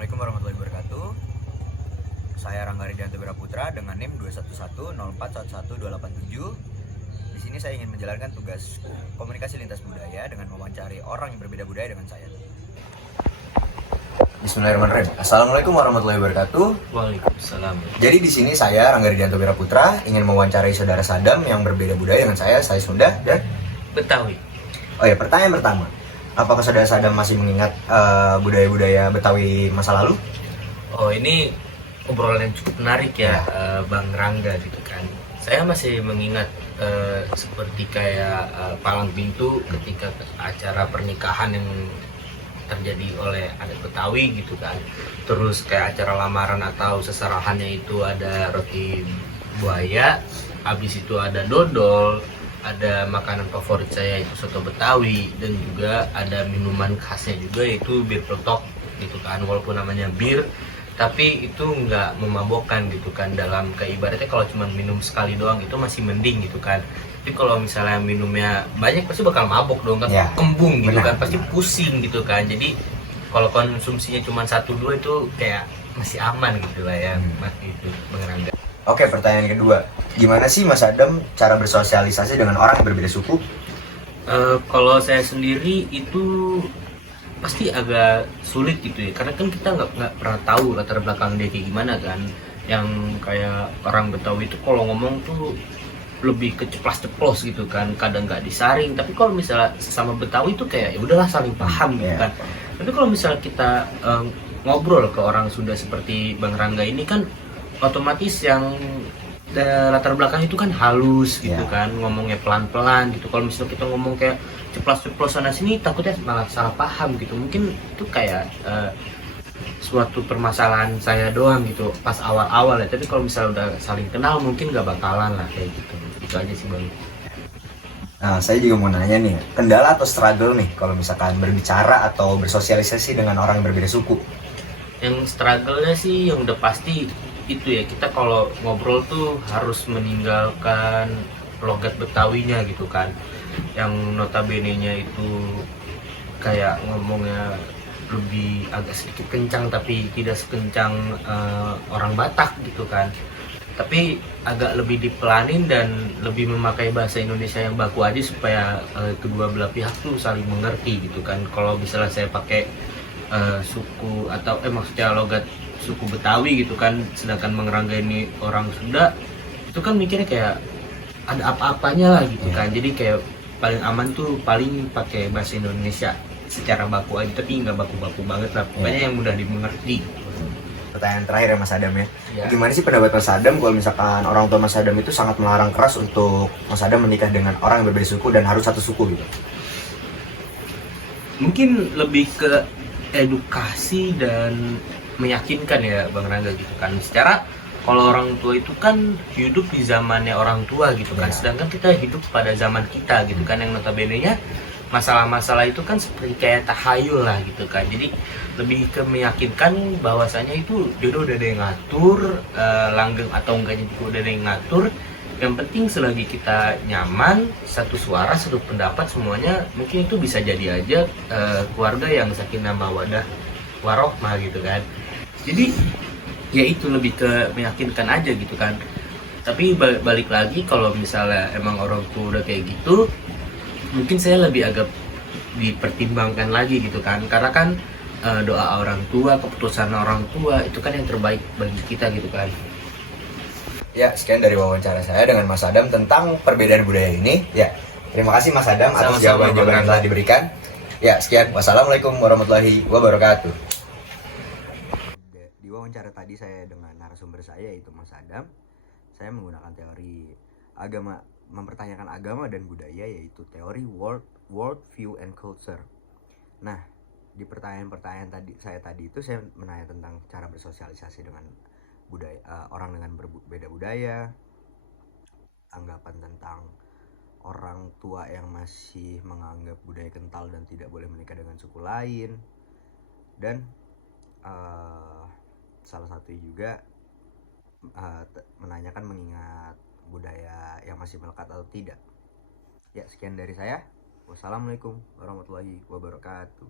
Assalamualaikum warahmatullahi wabarakatuh. Saya Rangga Ridianto Putra dengan NIM 21104111287. Di sini saya ingin menjalankan tugas komunikasi lintas budaya dengan mewawancari orang yang berbeda budaya dengan saya. Bismillahirrahmanirrahim. Assalamualaikum warahmatullahi wabarakatuh. Waalaikumsalam. Jadi di sini saya Rangga Ridianto Putra ingin mewawancarai saudara Sadam yang berbeda budaya dengan saya Sunda dan Betawi. Oh ya, pertanyaan pertama. Apakah saudara Sadam masih mengingat budaya-budaya Betawi masa lalu? Oh, ini obrolan yang cukup menarik ya, Bang Rangga gitu kan. Saya masih mengingat seperti kayak palang pintu ketika acara pernikahan yang terjadi oleh adat Betawi gitu kan. Terus kayak acara lamaran atau seserahannya itu ada roti buaya, habis itu ada dodol, ada makanan favorit saya itu soto Betawi, dan juga ada minuman khasnya juga yaitu bir peletok gitu kan. Walaupun namanya bir, tapi itu nggak memabokkan gitu kan. Dalam keibaratnya kalau cuma minum sekali doang itu masih mending gitu kan. Tapi kalau misalnya minumnya banyak pasti bakal mabok dong kan, Ya, kembung gitu benar, kan, pasti benar. pusing gitu kan. Jadi kalau konsumsinya cuma 1-2 itu kayak masih aman gitu lah ya, masih itu Bang Rangga. Oke, pertanyaan kedua. Gimana sih Mas Adam cara bersosialisasi dengan orang yang berbeda suku? Kalau saya sendiri itu pasti agak sulit gitu ya, karena kan kita nggak pernah tahu latar belakang dia kayak gimana kan. Yang kayak orang Betawi itu kalau ngomong tuh lebih ke ceplas-ceplos gitu kan, kadang nggak disaring. Tapi kalau misalnya sesama Betawi itu kayak ya udahlah saling paham gitu kan. Tapi kalau misalnya kita ngobrol ke orang Sunda seperti Bang Rangga ini kan, otomatis yang latar belakang itu kan halus gitu kan, ngomongnya pelan-pelan gitu. Kalau misalnya kita ngomong kayak ceplas-ceplos sana sini, takutnya malah salah paham gitu. Mungkin itu kayak suatu permasalahan saya doang gitu pas awal-awal ya. Tapi kalau misalnya udah saling kenal mungkin gak bakalan lah kayak gitu. Itu aja sih Bang. Nah, saya juga mau nanya nih, kendala atau struggle nih kalau misalkan berbicara atau bersosialisasi dengan orang yang berbeda suku? Yang struggle-nya sih yang udah pasti itu ya, kita kalau ngobrol tuh harus meninggalkan logat Betawinya gitu kan, yang notabene-nya itu kayak ngomongnya lebih agak sedikit kencang tapi tidak sekencang orang Batak gitu kan. Tapi agak lebih dipelanin dan lebih memakai bahasa Indonesia yang baku aja supaya kedua belah pihak tuh saling mengerti gitu kan. Kalau misalnya saya pakai suku atau maksudnya logat suku Betawi gitu kan, sedangkan Bang Rangga ini orang Sunda, itu kan mikirnya kayak ada apa-apanya lah gitu kan. Jadi kayak paling aman tuh paling pakai bahasa Indonesia secara baku aja, tapi nggak baku-baku banget lah, pokoknya yang mudah dimengerti. Pertanyaan terakhir ya Mas Adam ya. Ya. Gimana sih pendapat Mas Adam kalau misalkan orang tua Mas Adam itu sangat melarang keras untuk Mas Adam menikah dengan orang yang berbeda suku dan harus satu suku gitu? Mungkin lebih ke edukasi dan meyakinkan ya Bang Rangga gitu kan. Secara kalau orang tua itu kan hidup di zamannya orang tua gitu kan, sedangkan kita hidup pada zaman kita gitu kan, yang notabene-nya masalah-masalah itu kan seperti kayak tahayul lah gitu kan. Jadi lebih ke meyakinkan bahwasanya itu jodoh udah ada yang ngatur, langgeng atau enggaknya juga udah ada yang ngatur. Yang penting selagi kita nyaman, satu suara, satu pendapat, semuanya mungkin itu bisa jadi aja keluarga yang sakinah mawaddah warohmah gitu kan. Jadi ya itu lebih ke meyakinkan aja gitu kan. Tapi balik lagi, kalau misalnya emang orang tua udah kayak gitu, mungkin saya lebih agak dipertimbangkan lagi gitu kan, karena kan doa orang tua, keputusan orang tua itu kan yang terbaik bagi kita gitu kan. Ya, sekian dari wawancara saya dengan Mas Adam tentang perbedaan budaya ini. Ya, terima kasih Mas Adam atas Sama-sama, jawaban-jawaban yang Bang. telah diberikan. Ya, sekian. Wassalamualaikum warahmatullahi wabarakatuh. Di wawancara tadi saya dengan narasumber saya yaitu Mas Adam, saya menggunakan teori agama, mempertanyakan agama dan budaya, yaitu teori world view and culture. Nah, di pertanyaan-pertanyaan tadi itu saya menanya tentang cara bersosialisasi dengan budaya, orang dengan berbeda budaya, anggapan tentang orang tua yang masih menganggap budaya kental dan tidak boleh menikah dengan suku lain, dan salah satu juga menanyakan mengingat budaya yang masih melekat atau tidak. Ya, sekian dari saya. Wassalamualaikum warahmatullahi wabarakatuh.